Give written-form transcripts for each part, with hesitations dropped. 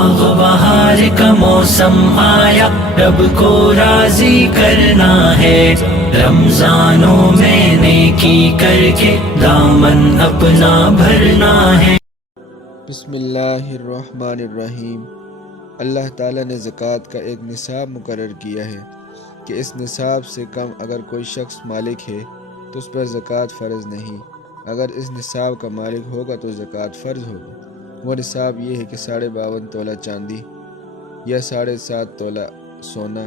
بہار کا موسم آیا، رب کو راضی کرنا ہے، رمضانوں میں نیکی کر کے دامن اپنا بھرنا ہے۔ بسم اللہ الرحمن الرحیم۔ اللہ تعالیٰ نے زکوٰۃ کا ایک نصاب مقرر کیا ہے کہ اس نصاب سے کم اگر کوئی شخص مالک ہے تو اس پر زکوٰۃ فرض نہیں، اگر اس نصاب کا مالک ہوگا تو زکوٰۃ فرض ہوگا۔ وہ نصاب یہ ہے کہ 52.5 تولہ چاندی یا 7.5 تولہ سونا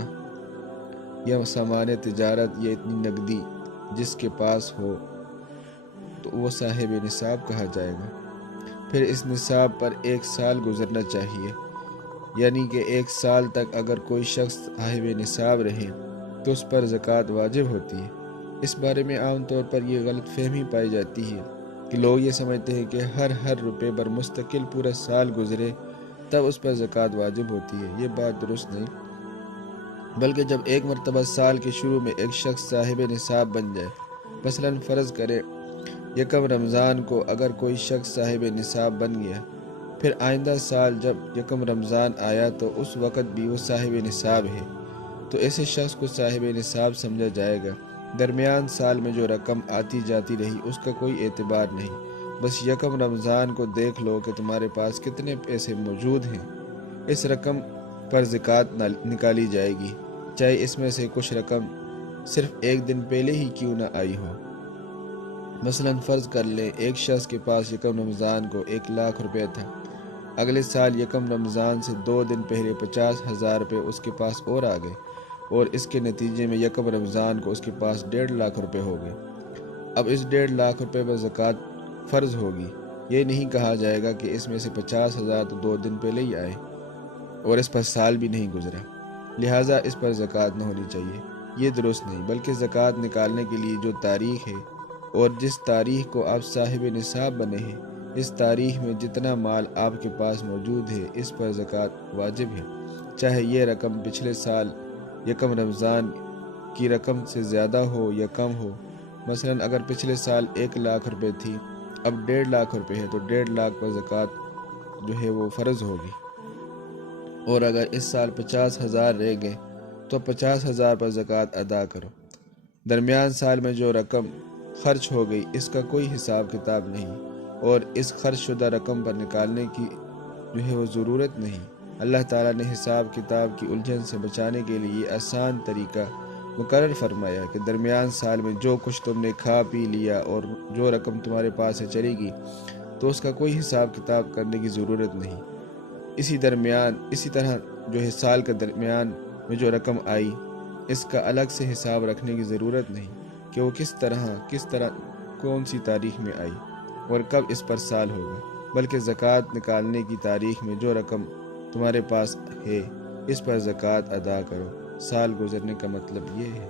یا سامان تجارت یا اتنی نقدی جس کے پاس ہو تو وہ صاحب نصاب کہا جائے گا۔ پھر اس نصاب پر 1 سال گزرنا چاہیے، یعنی کہ 1 سال تک اگر کوئی شخص صاحب نصاب رہے تو اس پر زکوٰۃ واجب ہوتی ہے۔ اس بارے میں عام طور پر یہ غلط فہمی پائی جاتی ہے کہ لوگ یہ سمجھتے ہیں کہ ہر روپے پر مستقل پورا سال گزرے تب اس پر زکوٰۃ واجب ہوتی ہے۔ یہ بات درست نہیں، بلکہ جب ایک مرتبہ سال کے شروع میں ایک شخص صاحب نصاب بن جائے، مثلاً فرض کرے 1 رمضان کو اگر کوئی شخص صاحب نصاب بن گیا، پھر آئندہ سال جب 1 رمضان آیا تو اس وقت بھی وہ صاحب نصاب ہے تو ایسے شخص کو صاحب نصاب سمجھا جائے گا۔ درمیان سال میں جو رقم آتی جاتی رہی اس کا کوئی اعتبار نہیں، بس 1 رمضان کو دیکھ لو کہ تمہارے پاس کتنے پیسے موجود ہیں، اس رقم پر زکوٰۃ نکالی جائے گی، چاہے اس میں سے کچھ رقم صرف 1 دن پہلے ہی کیوں نہ آئی ہو۔ مثلاً فرض کر لیں ایک شخص کے پاس 1 رمضان کو 1 لاکھ روپے تھا، اگلے سال 1 رمضان سے 2 دن پہلے 50,000 روپے اس کے پاس اور آ گئے، اور اس کے نتیجے میں 1 رمضان کو اس کے پاس 1.5 لاکھ روپے ہو گئے۔ اب اس 1.5 لاکھ روپے پر زکوٰۃ فرض ہوگی۔ یہ نہیں کہا جائے گا کہ اس میں سے 50,000 تو 2 دن پہلے ہی آئے اور اس پر سال بھی نہیں گزرا، لہٰذا اس پر زکوٰۃ نہ ہونی چاہیے۔ یہ درست نہیں، بلکہ زکوٰۃ نکالنے کے لیے جو تاریخ ہے اور جس تاریخ کو آپ صاحب نصاب بنے ہیں، اس تاریخ میں جتنا مال آپ کے پاس موجود ہے اس پر زکوٰۃ واجب ہے، چاہے یہ رقم پچھلے سال 1 رمضان کی رقم سے زیادہ ہو یا کم ہو۔ مثلاً اگر پچھلے سال 1 لاکھ روپے تھی، اب 1.5 لاکھ روپے ہے تو 1.5 لاکھ پر زکوٰۃ جو ہے وہ فرض ہوگی، اور اگر اس سال 50,000 رہ گئے تو 50,000 پر زکوٰۃ ادا کرو۔ درمیان سال میں جو رقم خرچ ہو گئی اس کا کوئی حساب کتاب نہیں، اور اس خرچ شدہ رقم پر نکالنے کی جو ہے وہ ضرورت نہیں۔ اللہ تعالیٰ نے حساب کتاب کی الجھن سے بچانے کے لیے یہ آسان طریقہ مقرر فرمایا کہ درمیان سال میں جو کچھ تم نے کھا پی لیا اور جو رقم تمہارے پاس سے چلی گئی تو اس کا کوئی حساب کتاب کرنے کی ضرورت نہیں۔ اسی طرح جو ہے سال کے درمیان میں جو رقم آئی اس کا الگ سے حساب رکھنے کی ضرورت نہیں کہ وہ کس طرح کون سی تاریخ میں آئی اور کب اس پر سال ہوگا، بلکہ زکوٰۃ نکالنے کی تاریخ میں جو رقم تمہارے پاس ہے اس پر زکوٰۃ ادا کرو۔ سال گزرنے کا مطلب یہ ہے۔